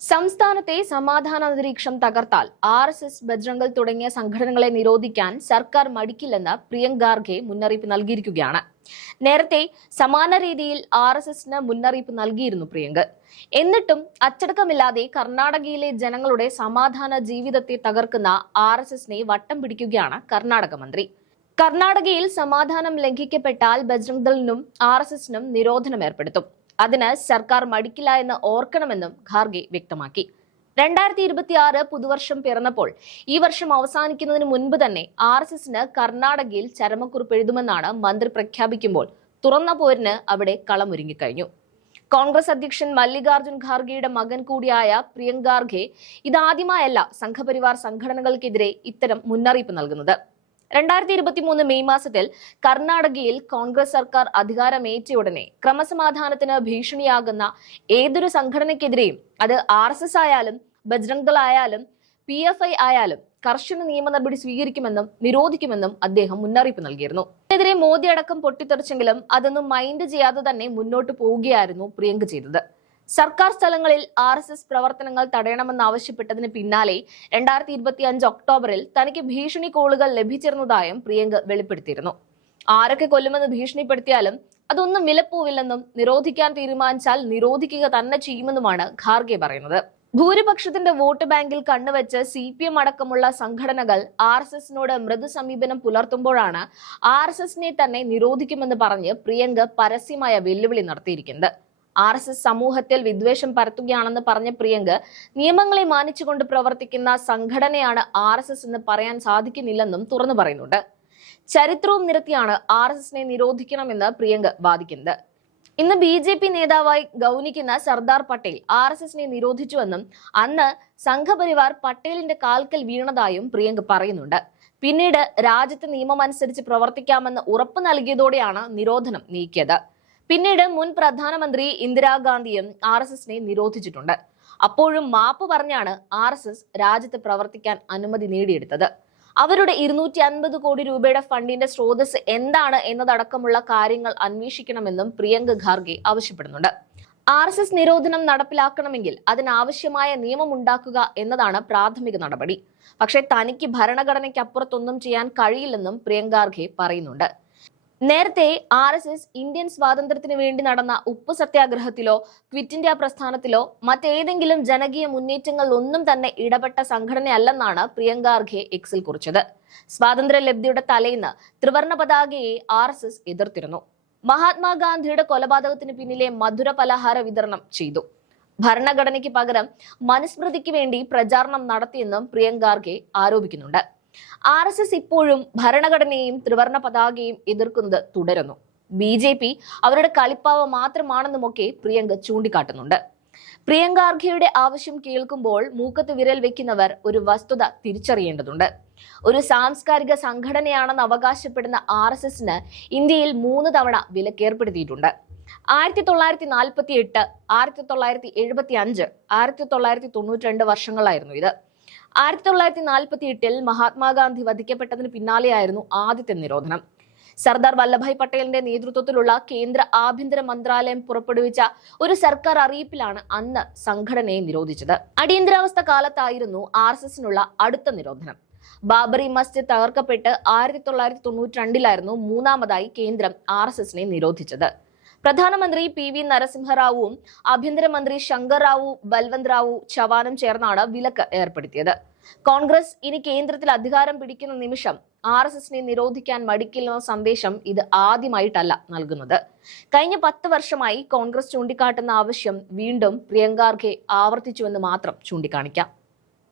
സംസ്ഥാനത്തെ സമാധാന അന്തരീക്ഷം തകർത്താൽ RSS, ബജ്രംഗൾ തുടങ്ങിയ സംഘടനകളെ നിരോധിക്കാൻ സർക്കാർ മടിക്കില്ലെന്ന് പ്രിയങ്ക് ഖാർഗെ മുന്നറിയിപ്പ് നൽകിയിരിക്കുകയാണ്. നേരത്തെ സമാന രീതിയിൽ RSSന് മുന്നറിയിപ്പ് നൽകിയിരുന്നു പ്രിയങ്ക്. എന്നിട്ടും അച്ചടക്കമില്ലാതെ കർണാടകയിലെ ജനങ്ങളുടെ സമാധാന ജീവിതത്തെ തകർക്കുന്ന RSSനെ വട്ടം പിടിക്കുകയാണ് കർണാടക മന്ത്രി. കർണാടകയിൽ സമാധാനം ലംഘിക്കപ്പെട്ടാൽ ബജ്രംഗളിനും RSSനും നിരോധനം ഏർപ്പെടുത്തും. അതിന് സർക്കാർ മടിക്കില്ല എന്ന് ഓർക്കണമെന്നും ഖാർഗെ വ്യക്തമാക്കി. 2026 പുതുവർഷം പിറന്നപ്പോൾ ഈ വർഷം അവസാനിക്കുന്നതിന് മുൻപ് തന്നെ RSSന് കർണാടകയിൽ ചരമക്കുറിപ്പ് എഴുതുമെന്നാണ് മന്ത്രി പ്രഖ്യാപിക്കുമ്പോൾ തുറന്ന പോരിന് അവിടെ കളമൊരുങ്ങിക്കഴിഞ്ഞു. കോൺഗ്രസ് അധ്യക്ഷൻ മല്ലികാർജുൻ ഖാർഗെയുടെ മകൻ കൂടിയായ പ്രിയങ്ക് ഖാർഗെ ഇതാദ്യമായല്ല സംഘപരിവാർ സംഘടനകൾക്കെതിരെ ഇത്തരം മുന്നറിയിപ്പ് നൽകുന്നത്. 2023 മെയ് മാസത്തിൽ കർണാടകയിൽ കോൺഗ്രസ് സർക്കാർ അധികാരമേറ്റയുടനെ ക്രമസമാധാനത്തിന് ഭീഷണിയാകുന്ന ഏതൊരു സംഘടനയ്ക്കെതിരെയും അത് RSS ആയാലും ബജ്രംഗൾ ആയാലും PFI ആയാലും കർശന നിയമ നടപടി സ്വീകരിക്കുമെന്നും നിരോധിക്കുമെന്നും അദ്ദേഹം മുന്നറിയിപ്പ് നൽകിയിരുന്നു. ഇതിനെതിരെ മോദി അടക്കം പൊട്ടിത്തെറിച്ചെങ്കിലും അതൊന്നും മൈൻഡ് ചെയ്യാതെ തന്നെ മുന്നോട്ട് പോവുകയായിരുന്നു പ്രിയങ്ക് ചെയ്തത്. സർക്കാർ സ്ഥലങ്ങളിൽ RSS പ്രവർത്തനങ്ങൾ തടയണമെന്നാവശ്യപ്പെട്ടതിന് പിന്നാലെ 2025 ഒക്ടോബറിൽ തനിക്ക് ഭീഷണി കോളുകൾ ലഭിച്ചിരുന്നതായും പ്രിയങ്ക് വെളിപ്പെടുത്തിയിരുന്നു. ആരൊക്കെ കൊല്ലുമെന്ന് ഭീഷണിപ്പെടുത്തിയാലും അതൊന്നും വിലപ്പോവില്ലെന്നും നിരോധിക്കാൻ തീരുമാനിച്ചാൽ നിരോധിക്കുക തന്നെ ചെയ്യുമെന്നുമാണ് ഖാർഗെ പറയുന്നത്. ഭൂരിപക്ഷത്തിന്റെ വോട്ട് ബാങ്കിൽ കണ്ണുവെച്ച് CPM അടക്കമുള്ള സംഘടനകൾ RSSനോട് മൃദു സമീപനം പുലർത്തുമ്പോഴാണ് RSSനെ തന്നെ നിരോധിക്കുമെന്ന് പറഞ്ഞ് പ്രിയങ്ക് പരസ്യമായ വെല്ലുവിളി നടത്തിയിരിക്കുന്നത്. RSS സമൂഹത്തിൽ വിദ്വേഷം പരത്തുകയാണെന്ന് പറഞ്ഞ പ്രിയങ്ക് നിയമങ്ങളെ മാനിച്ചുകൊണ്ട് പ്രവർത്തിക്കുന്ന സംഘടനയാണ് RSS എന്ന് പറയാൻ സാധിക്കുന്നില്ലെന്നും തുറന്നു പറയുന്നുണ്ട്. ചരിത്രവും നിരത്തിയാണ് RSSനെ നിരോധിക്കണമെന്ന് പ്രിയങ്ക് വാദിക്കുന്നത്. ഇന്ന് BJP നേതാവായി ഗൗനിക്കുന്ന സർദാർ പട്ടേൽ RSSനെ നിരോധിച്ചുവെന്നും അന്ന് സംഘപരിവാർ പട്ടേലിന്റെ കാൽക്കൽ വീണതായും പ്രിയങ്ക് പറയുന്നുണ്ട്. പിന്നീട് രാജ്യത്തെ നിയമമനുസരിച്ച് പ്രവർത്തിക്കാമെന്ന് ഉറപ്പ് നൽകിയതോടെയാണ് നിരോധനം നീക്കിയത്. പിന്നീട് മുൻ പ്രധാനമന്ത്രി ഇന്ദിരാഗാന്ധിയും RSSനെ നിരോധിച്ചിട്ടുണ്ട്. അപ്പോഴും മാപ്പ് പറഞ്ഞാണ് RSS രാജ്യത്ത് പ്രവർത്തിക്കാൻ അനുമതി നേടിയെടുത്തത്. അവരുടെ 250 കോടി രൂപയുടെ ഫണ്ടിന്റെ സ്രോതസ് എന്താണ് എന്നതടക്കമുള്ള കാര്യങ്ങൾ അന്വേഷിക്കണമെന്നും പ്രിയങ്ക് ഖാർഗെ ആവശ്യപ്പെടുന്നുണ്ട്. RSS നിരോധനം നടപ്പിലാക്കണമെങ്കിൽ അതിനാവശ്യമായ നിയമമുണ്ടാക്കുക എന്നതാണ് പ്രാഥമിക നടപടി. പക്ഷേ തനിക്ക് ഭരണഘടനയ്ക്കപ്പുറത്തൊന്നും ചെയ്യാൻ കഴിയില്ലെന്നും പ്രിയങ്ക് ഖാർഗെ പറയുന്നുണ്ട്. നേരത്തെ RSS ഇന്ത്യൻ സ്വാതന്ത്ര്യത്തിന് വേണ്ടി നടന്ന ഉപ്പു സത്യാഗ്രഹത്തിലോ ക്വിറ്റ് ഇന്ത്യ പ്രസ്ഥാനത്തിലോ മറ്റേതെങ്കിലും ജനകീയ മുന്നേറ്റങ്ങളിലൊന്നും തന്നെ ഇടപെട്ട സംഘടനയല്ലെന്നാണ് പ്രിയങ്ക് ഖാർഗെ എക്സിൽ കുറിച്ചത്. സ്വാതന്ത്ര്യ ലബ്ധിയുടെ തലേന്ന് ത്രിവർണ പതാകയെ RSS എതിർത്തിരുന്നു. മഹാത്മാഗാന്ധിയുടെ കൊലപാതകത്തിന് പിന്നിലെ മധുര പലഹാര വിതരണം ചെയ്തു. ഭരണഘടനയ്ക്ക് പകരം മനുസ്മൃതിക്ക് വേണ്ടി പ്രചാരണം നടത്തിയെന്നും പ്രിയങ്ക് ഖാർഗെ ആരോപിക്കുന്നുണ്ട്. RSS ഇപ്പോഴും ഭരണഘടനയെയും ത്രിവർണ പതാകയും എതിർക്കുന്നത് തുടരുന്നു. BJP അവരുടെ കളിപ്പാവ മാത്രമാണെന്നുമൊക്കെ പ്രിയങ്ക് ചൂണ്ടിക്കാട്ടുന്നുണ്ട്. പ്രിയങ്ക് ഖാർഗെയുടെ ആവശ്യം കേൾക്കുമ്പോൾ മൂക്കത്ത് വിരൽ വെക്കുന്നവർ ഒരു വസ്തുത തിരിച്ചറിയേണ്ടതുണ്ട്. ഒരു സാംസ്കാരിക സംഘടനയാണെന്ന് അവകാശപ്പെടുന്ന RSSന് ഇന്ത്യയിൽ 3 തവണ വിലക്കേർപ്പെടുത്തിയിട്ടുണ്ട്. 1948, 1975, 1992 വർഷങ്ങളായിരുന്നു ഇത്. 1948 മഹാത്മാഗാന്ധി വധിക്കപ്പെട്ടതിന് പിന്നാലെയായിരുന്നു ആദ്യത്തെ നിരോധനം. സർദാർ വല്ലഭായ് പട്ടേലിന്റെ നേതൃത്വത്തിലുള്ള കേന്ദ്ര ആഭ്യന്തര മന്ത്രാലയം പുറപ്പെടുവിച്ച ഒരു സർക്കാർ അറിയിപ്പിലാണ് അന്ന് സംഘടനയെ നിരോധിച്ചത്. അടിയന്തരാവസ്ഥ കാലത്തായിരുന്നു RSSനുള്ള അടുത്ത നിരോധനം. ബാബറി മസ്ജിദ് തകർക്കപ്പെട്ട് 1992 മൂന്നാമതായി കേന്ദ്രം RSSനെ നിരോധിച്ചത്. പ്രധാനമന്ത്രി PV നരസിംഹറാവുവും ആഭ്യന്തരമന്ത്രി ശങ്കർ റാവു ബൽവന്ത് റാവു ചവാനും ചേർന്നാണ് വിലക്ക് ഏർപ്പെടുത്തിയത്. കോൺഗ്രസ് ഇനി കേന്ദ്രത്തിൽ അധികാരം പിടിക്കുന്ന നിമിഷം RSSനെ നിരോധിക്കാൻ മടിക്കില്ലെന്ന സന്ദേശം ഇത് ആദ്യമായിട്ടല്ല നൽകുന്നത്. കഴിഞ്ഞ 10 വർഷമായി കോൺഗ്രസ് ചൂണ്ടിക്കാട്ടുന്ന ആവശ്യം വീണ്ടും പ്രിയങ്ക് ഖാർഗെ ആവർത്തിച്ചുവെന്ന് മാത്രം ചൂണ്ടിക്കാണിക്കാം.